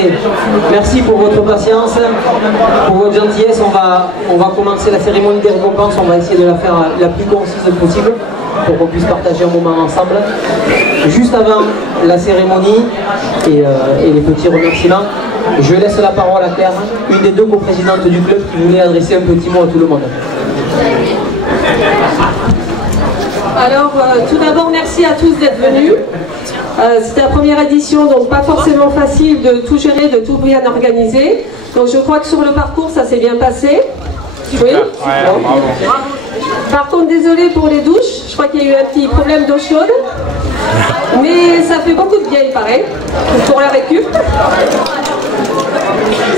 Écoutez, merci pour votre patience, pour votre gentillesse. On va commencer la cérémonie des récompenses. On va essayer de la faire la plus concise possible pour qu'on puisse partager un moment ensemble. Juste avant la cérémonie et les petits remerciements, je laisse la parole à Claire, une des deux coprésidentes du club, qui voulait adresser un petit mot à tout le monde. Alors, tout d'abord, merci à tous d'être venus. C'était la première édition, donc pas forcément facile de tout gérer, de tout bien organiser. Donc je crois que sur le parcours, ça s'est bien passé. Oui. Par contre, désolé pour les douches. Je crois qu'il y a eu un petit problème d'eau chaude. Mais ça fait beaucoup de bien, il paraît, pour la récup.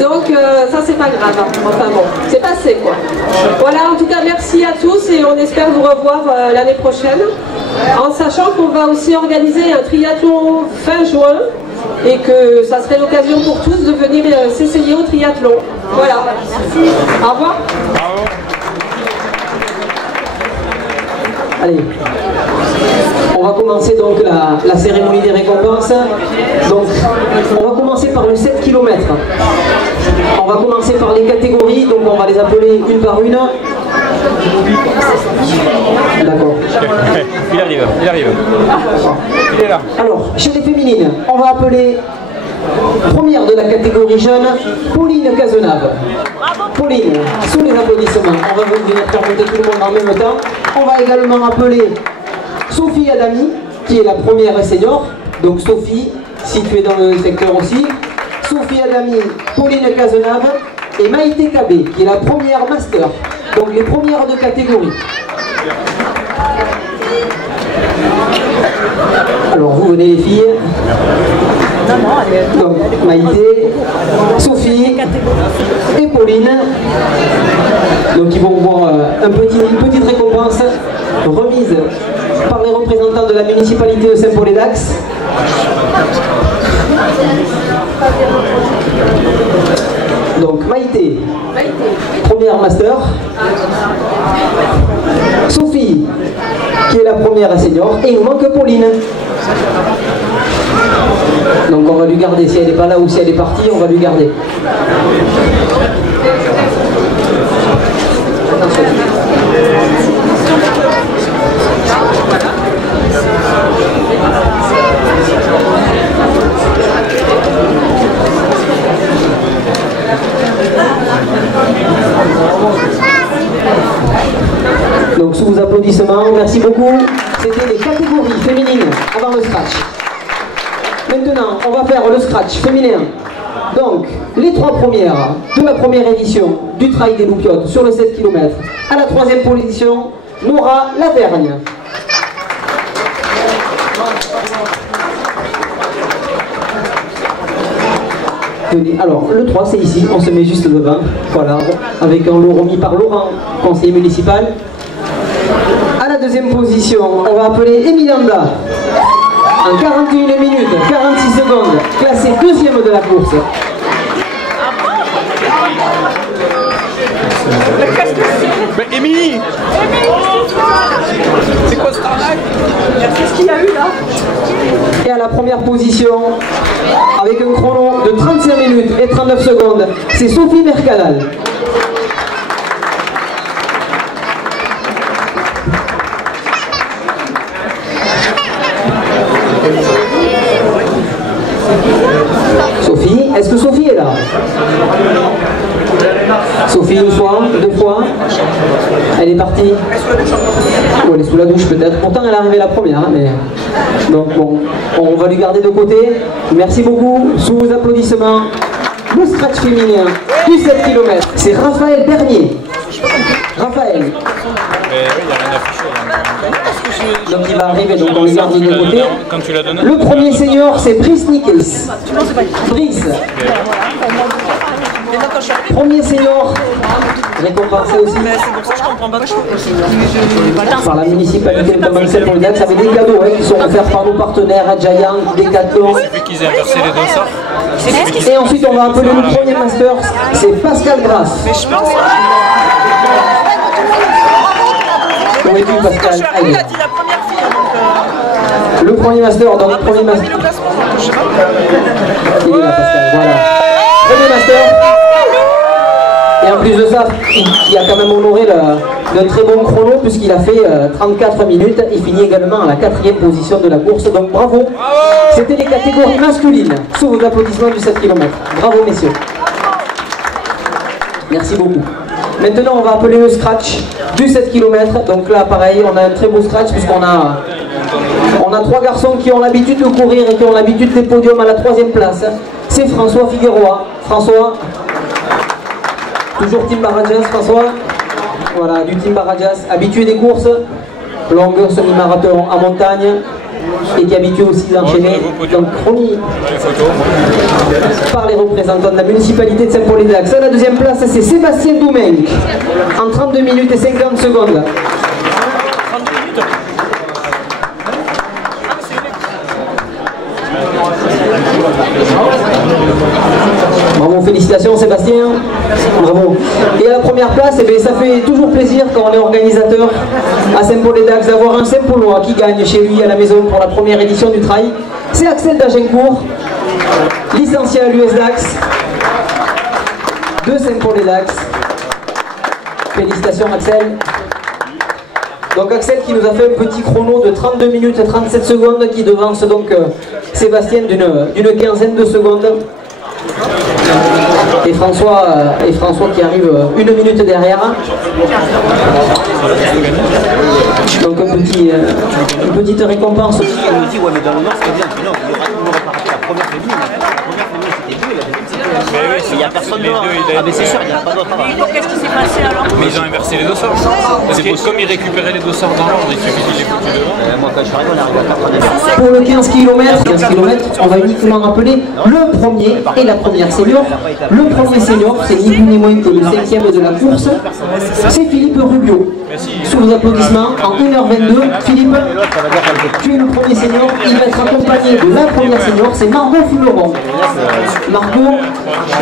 Donc ça c'est pas grave, enfin bon, c'est passé quoi. Voilà, en tout cas merci à tous et on espère vous revoir l'année prochaine, en sachant qu'on va aussi organiser un triathlon fin juin et que ça serait l'occasion pour tous de venir s'essayer au triathlon. Voilà. Au revoir. Allez, on va commencer donc la cérémonie des récompenses. Donc, on va commencer par le 7 km. On va commencer par les catégories, donc on va les appeler une par une. D'accord. Il arrive. Il est là. Alors, chez les féminines, on va appeler première de la catégorie jeune, Pauline Cazenave. Pauline, sous les applaudissements, on va venir faire monter tout le monde en même temps. On va également appeler Sophie Adami, qui est la première senior. Donc Sophie, si tu es dans le secteur aussi. Sophie Adami, Pauline Cazenave et Maïté Cabé, qui est la première master. Donc les premières de catégorie. Alors vous venez les filles. Donc Maïté, Sophie et Pauline. Donc ils vont voir une petite récompense remise par les représentants de la municipalité de Saint-Paul-et-Dax. Donc Maïté, première master. Sophie, qui est la première senior. Et il nous manque Pauline. Donc on va lui garder, si elle n'est pas là ou si elle est partie, on va lui garder. Donc sous vos applaudissements, merci beaucoup. C'était les catégories féminines avant le scratch. Maintenant, on va faire le scratch féminin. Donc, les trois premières de la première édition du Trail des Loupiottes sur le 7 km. À la troisième position, Nora Lavergne. Alors, le 3, c'est ici, on se met juste devant. Voilà, avec un lot remis par Laurent, conseiller municipal. À la deuxième position, on va appeler Emilanda. En 41 minutes, 46 secondes, classé deuxième de la course. Mais Émilie, c'est quoi cette arnaque? Qu'est-ce qu'il y a eu là? Et à la première position, avec un chrono de 35 minutes et 39 secondes, c'est Sophie Mercadal. Sophie, est-ce que Sophie est là? Sophie, une fois, deux fois. Elle est partie. Oh, elle est sous la douche peut-être. Pourtant elle est arrivée la première. Hein, mais... Donc bon, on va lui garder de côté. Merci beaucoup. Sous vos applaudissements, le scratch féminin du 7 km. C'est Raphaël Bernier. Raphaël. Donc il va arriver, donc on le garde de côté. Le premier senior, c'est Brice Nickels. Brice. Premier senior, récompensé aussi par la municipalité de Saint-Paul-et-Dax avec des cadeaux qui sont offerts par nos partenaires à Giant, Decathlon. Et ensuite on va appeler le premier master, c'est Pascal Grasse. Où es-tu Pascal? Il a dit la première fille. Le premier master, donc premier master. Il est là, Pascal, voilà. Premier master. Et en plus de ça, il a quand même honoré le très bon chrono puisqu'il a fait 34 minutes. Il finit également à la 4e position de la course. Donc bravo. C'était les catégories masculines. Sous vos applaudissements du 7 km. Bravo messieurs. Merci beaucoup. Maintenant, on va appeler le scratch du 7 km. Donc là, pareil, on a un très beau scratch puisqu'on a 3 garçons qui ont l'habitude de courir et qui ont l'habitude des podiums à la 3e place. C'est François Figueroa. François, toujours Team Barajas, François. Voilà, du Team Barajas, habitué des courses, longueur semi-marathon en montagne et qui est habitué aussi d'enchaîner. Donc, promis par les représentants de la municipalité de Saint-Paul-et-Dax. À la 2e place, c'est Sébastien Doumenc en 32 minutes et 50 secondes. Bravo, félicitations Sébastien, bravo. Et à la première place, eh bien, ça fait toujours plaisir quand on est organisateur à Saint-Paul-et-Dax d'avoir un Saint-Paulois qui gagne chez lui à la maison pour la première édition du trail. C'est Axel Dagencourt, licencié à l'US-Dax de Saint-Paul-et-Dax. Félicitations Axel. Donc Axel qui nous a fait un petit chrono de 32 minutes et 37 secondes qui devance donc Sébastien d'une quinzaine de secondes. Et François qui arrive une minute derrière. Donc une petite récompense. On nous dit, ouais, mais dans le Nord, c'est bien. Non, il n'aurait pas raté la première féminine. La première féminine, c'était deux, il avait il n'y a personne dehors. Ah, mais c'est sûr, il n'y a pas d'autre. Qu'est-ce qui s'est passé alors? Mais ils ont inversé les dossards. Parce que comme ils récupéraient les dossards dans l'ordre, il suffit qu'ils les foutent devant. Moi, quand je suis arrivé, on arrive à 4 Pour le 15 km, on va uniquement rappeler le premier et la première senior. Le premier senior, c'est ni plus ni moins que le 5e de la course. C'est Philippe Rubio. Sous vos applaudissements, en 1h22, Philippe, tu es le premier senior. Il va être accompagné de la première senior, c'est Margot Fulleron. Margot,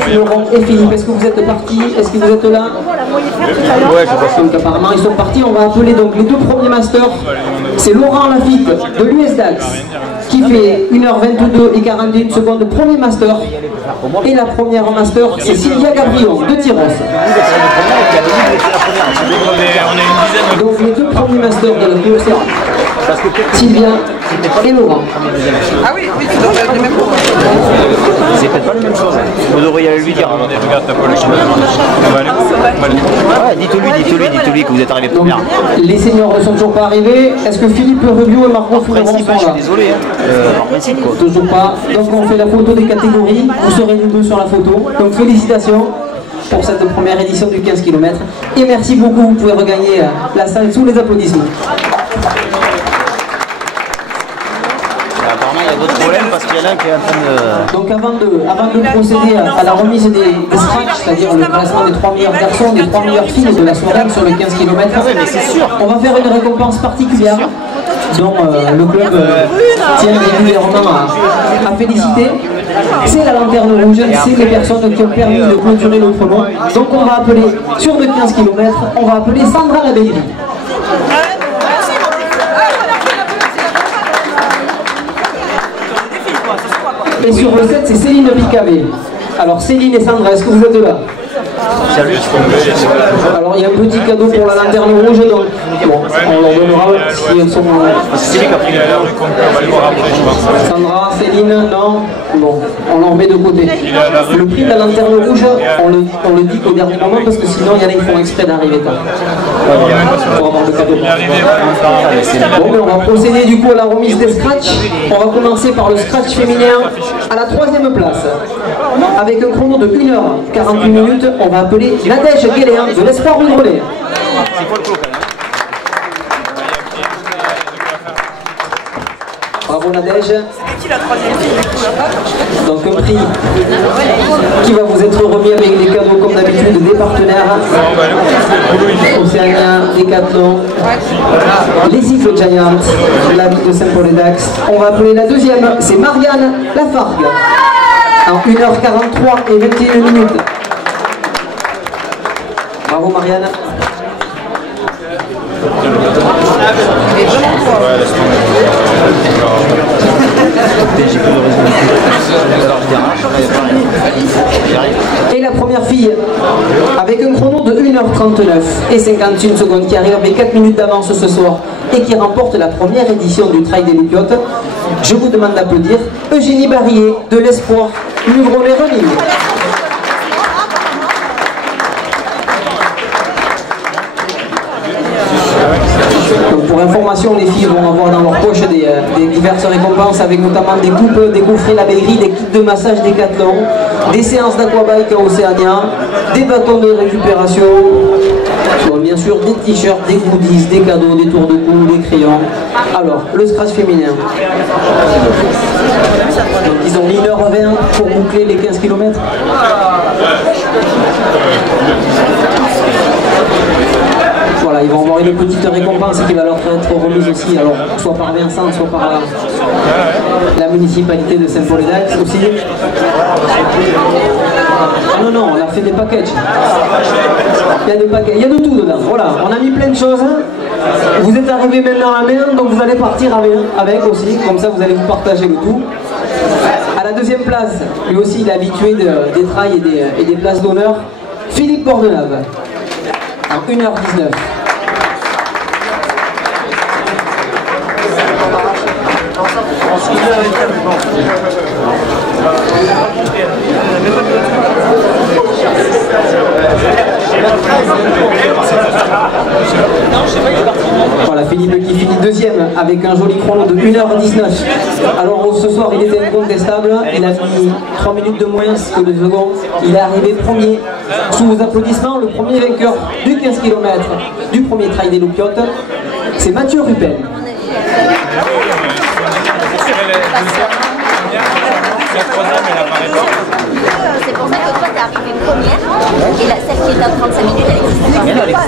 Fulleron et Philippe, est-ce que vous êtes partis? Est-ce que vous êtes là? Ouais, je pense. Donc apparemment ils sont partis. On va appeler donc les deux premiers masters. C'est Laurent Lafitte de l'US-Dax qui fait 1h22 et 41 secondes, premier master. Et la première master, c'est Sylvia Gabrion de Tyros. Donc les deux premiers masters de la course, Sylvia et Laurent. Ah oui, oui, tu dois faire les mêmes choses. C'est peut-être pas la même chose. Vous devriez lui dire. Regarde, t'as pas le chemin. Dites-lui que vous êtes arrivé Donc, première. les seniors ne sont toujours pas arrivés. Est-ce que Philippe Rubio et Margot Fulleron sont Je suis là? désolé. En principe, quoi. Toujours pas. Donc on fait la photo des catégories. Vous serez nous deux sur la photo. Donc félicitations pour cette première édition du 15 km. Et merci beaucoup. Vous pouvez regagner la salle sous les applaudissements. Apparemment, il y a d'autres problèmes parce qu'il y en a un qui est en train de... Donc avant de procéder à la remise des scratchs, c'est-à-dire le classement des 3 meilleurs garçons, des 3 meilleures filles de la soirée sur le 15 km, on va faire une récompense particulière dont le club tient régulièrement à féliciter. C'est la lanterne rouge, c'est les personnes qui ont permis de clôturer le chrono. Donc on va appeler, sur le 15 km, on va appeler Sandra Labelli. Et sur le 7, c'est Céline Picavé. Alors Céline et Sandra, est-ce que vous êtes là? Salut. Alors il y a un petit cadeau pour la lanterne rouge, donc bon, on leur donnera si elles sont... C'est lui qui a pris la rue complète, on va le voir après, je pense. Sandra, Céline, non? Bon, on l'en met de côté. Le prix de la lanterne rouge, on le dit qu'au dernier moment parce que sinon il y en a qui font exprès d'arriver tard. Pour avoir le cadeau. Bon, mais on va procéder du coup à la remise des scratchs. On va commencer par le scratch féminin à la 3e place. Avec un chrono de 1h48 minutes, on va appeler Nadège Guéléan de l'Espoir Roudrelais. C'est quoi le clos quand même? Bravo Nadège. C'est qui la troisième fille? Donc un prix qui va vous être remis avec des cadeaux comme d'habitude des partenaires. Océania, Decathlon, les cycles Giant, la ville de Saint-Paul-et-Dax. On va appeler la deuxième, c'est Marianne Lafargue. En 1h43 et 21 minutes. Bravo Marianne. Il est vraiment fort. Et la première fille, avec un chrono de 1h39 et 51 secondes, qui arrive avec 4 minutes d'avance ce soir et qui remporte la première édition du Trail des Loupiottes, je vous demande d'applaudir Eugénie Barrier de l'Espoir Mugronnet Running. Donc pour information, les filles vont avoir dans leur poche des diverses récompenses avec notamment des coupes, des coffrets lavellerie, des kits de massage Décathlon, des séances d'aquabike à Océania, des bâtons de récupération, bien sûr des t-shirts, des goodies, des cadeaux, des tours de cou, des crayons. Alors, le scratch féminin. Donc ils ont 1h20 pour boucler les 15 km. Voilà, ils vont avoir une petite récompense qui va leur être remise aussi, alors soit par Vincent, soit par la municipalité de Saint-Paul-et-Dax aussi. Ah non, on a fait des packages. Il y a de tout dedans. Voilà, on a mis plein de choses. Vous êtes arrivés maintenant à la main, donc vous allez partir avec aussi, comme ça vous allez vous partager le tout. À la deuxième place, lui aussi il est habitué des trails et des places d'honneur, Philippe Bordenave. En 1h19. Voilà, Philippe qui finit deuxième avec un joli chrono de 1h19. Alors ce soir il était incontestable, il a mis 3 minutes de moins que le second. Il est arrivé premier sous vos applaudissements, le premier vainqueur du 15 km du premier trail des Loupiottes, c'est Mathieu Ruppel. C'est pour ça que toi t'es arrivé première et celle qui est à 35 minutes elle existe pas.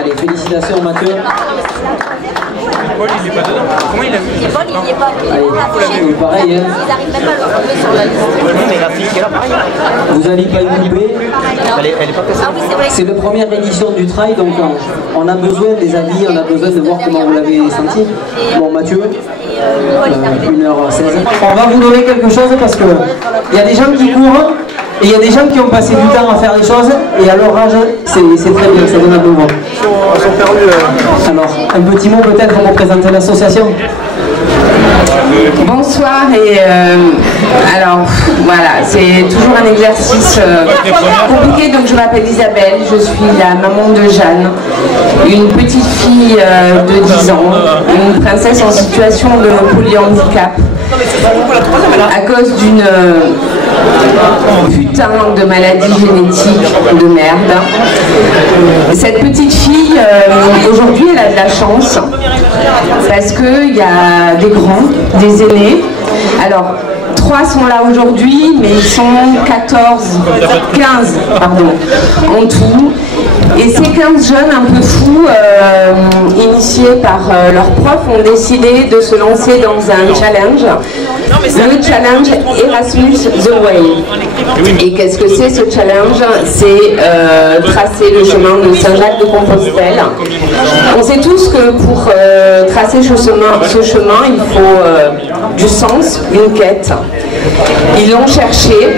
Allez, félicitations Mathieu. Paul il est pas dedans. Comment il a vu? Paul il n'y est pas. Allez, pareil, hein. Ils n'arrivent même pas à le trouver sur la liste. Mais la fille qui est là, pareil. Vous allez pas y louper. Elle est pas cassée. Ah oui, c'est vrai. C'est la première édition du trail, donc on a besoin des avis, on a besoin de voir comment vous l'avez senti. Bon Mathieu, 1h16. On va vous donner quelque chose parce que il y a des gens qui courent et il y a des gens qui ont passé du temps à faire des choses et à leur âge c'est très bien, ça donne un peu de voir. Alors un petit mot peut-être pour présenter l'association. Bonsoir et alors voilà, c'est toujours un exercice compliqué, donc je m'appelle Isabelle, je suis la maman de Jeanne, une petite fille de 10 ans, une princesse en situation de polyhandicap à cause d'une putain de maladie génétique de merde. Cette petite fille, aujourd'hui elle a de la chance parce qu'il y a des grands, des aînés. Alors, 3 sont là aujourd'hui, mais ils sont 15 en tout. Et ces 15 jeunes un peu fous, initiés par leurs profs, ont décidé de se lancer dans un challenge. Le challenge Erasmus The Way. Et qu'est-ce que c'est ce challenge? C'est tracer le chemin de Saint-Jacques-de-Compostelle. On sait tous que pour tracer ce chemin, il faut du sens, une quête. Ils l'ont cherché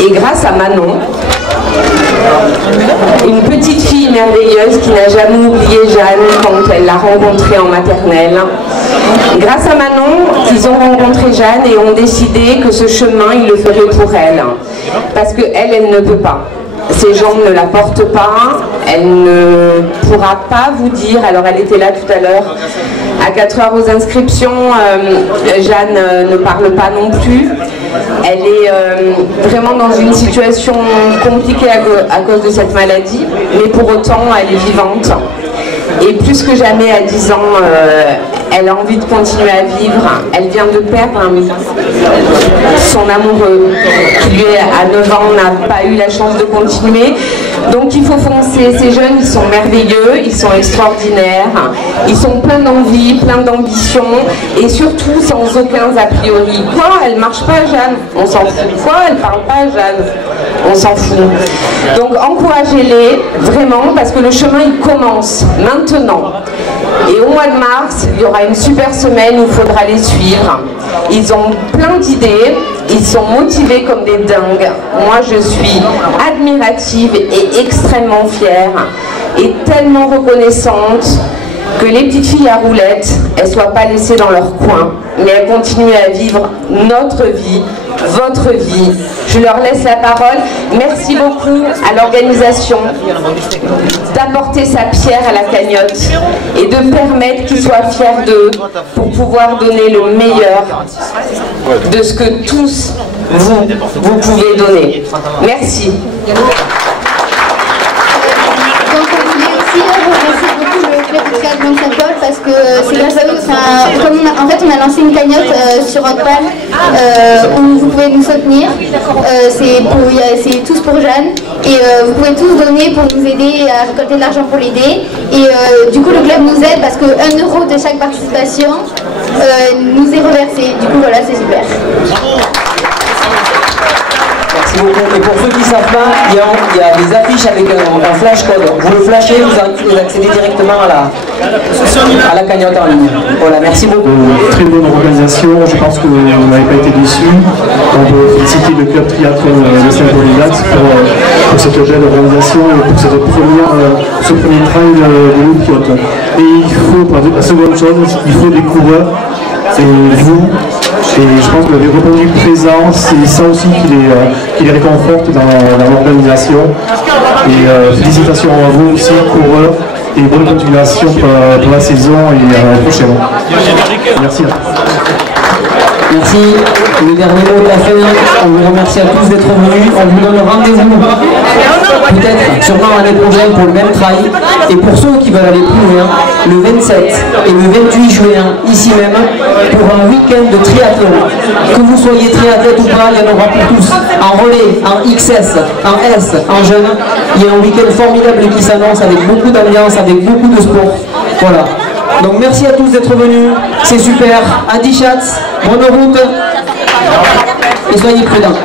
et grâce à Manon, une petite fille merveilleuse qui n'a jamais oublié Jeanne quand elle l'a rencontrée en maternelle. Grâce à Manon, ils ont rencontré Jeanne et ont décidé que ce chemin, ils le feraient pour elle. Parce qu'elle, elle ne peut pas. Ses jambes ne la portent pas, elle ne pourra pas vous dire, alors elle était là tout à l'heure, à 4h aux inscriptions, Jeanne ne parle pas non plus, elle est vraiment dans une situation compliquée à cause de cette maladie, mais pour autant elle est vivante. Et plus que jamais à 10 ans, elle a envie de continuer à vivre. Elle vient de perdre son amoureux, qui lui à 9 ans n'a pas eu la chance de continuer. Donc il faut foncer, ces jeunes ils sont merveilleux, ils sont extraordinaires, ils sont pleins d'envie, pleins d'ambition et surtout sans aucun a priori. Quoi, elle marche pas Jeanne? On s'en fout. Quoi, elle parle pas Jeanne? On s'en fout. Donc encouragez-les vraiment parce que le chemin il commence maintenant. Et au mois de mars, il y aura une super semaine où il faudra les suivre. Ils ont plein d'idées, ils sont motivés comme des dingues. Moi, je suis admirative et extrêmement fière et tellement reconnaissante que les petites filles à roulettes, elles ne soient pas laissées dans leur coin, mais elles continuent à vivre notre vie, votre vie. Je leur laisse la parole. Merci beaucoup à l'organisation d'apporter sa pierre à la cagnotte et de permettre qu'ils soient fiers d'eux pour pouvoir donner le meilleur de ce que tous vous pouvez donner. Merci. Saint-Paul parce que c'est grâce à eux, en fait on a lancé une cagnotte sur notre page où vous pouvez nous soutenir, c'est tous pour Jeanne et vous pouvez tous donner pour nous aider à récolter de l'argent pour l'aider et du coup le club nous aide parce que 1 € de chaque participation nous est reversé, du coup voilà c'est super. Merci beaucoup. Et pour ceux qui ne savent pas, il y a des affiches avec un flash code. Vous le flashez, vous accédez directement à la cagnotte en ligne. Voilà, merci beaucoup. Très bonne organisation, je pense que vous n'avez pas été déçus. On peut féliciter le club triathlon de Saint-Paul-des-Lacs pour cette belle organisation et pour ce premier trail de l'Oupiote. Et il faut, la seconde chose, il faut des coureurs et vous. Et je pense que vous avez répondu présent, c'est ça aussi qui les réconforte dans l'organisation. Et félicitations à vous aussi, coureurs, et bonne continuation pour la saison et à la prochaine. Merci. Merci. Le dernier mot de la fin, on vous remercie à tous d'être venus. On vous donne rendez-vous peut-être sûrement l'année prochaine pour le même trail. Et pour ceux qui veulent aller plus loin, le 27 et le 28 juin, ici même, pour un week-end de triathlon. Que vous soyez triathlète ou pas, il y en aura pour tous. En relais, en XS, en S, en jeune. Il y a un week-end formidable qui s'annonce avec beaucoup d'ambiance, avec beaucoup de sport. Voilà. Donc merci à tous d'être venus, c'est super. Adi Schatz, bonne route et soyez prudents.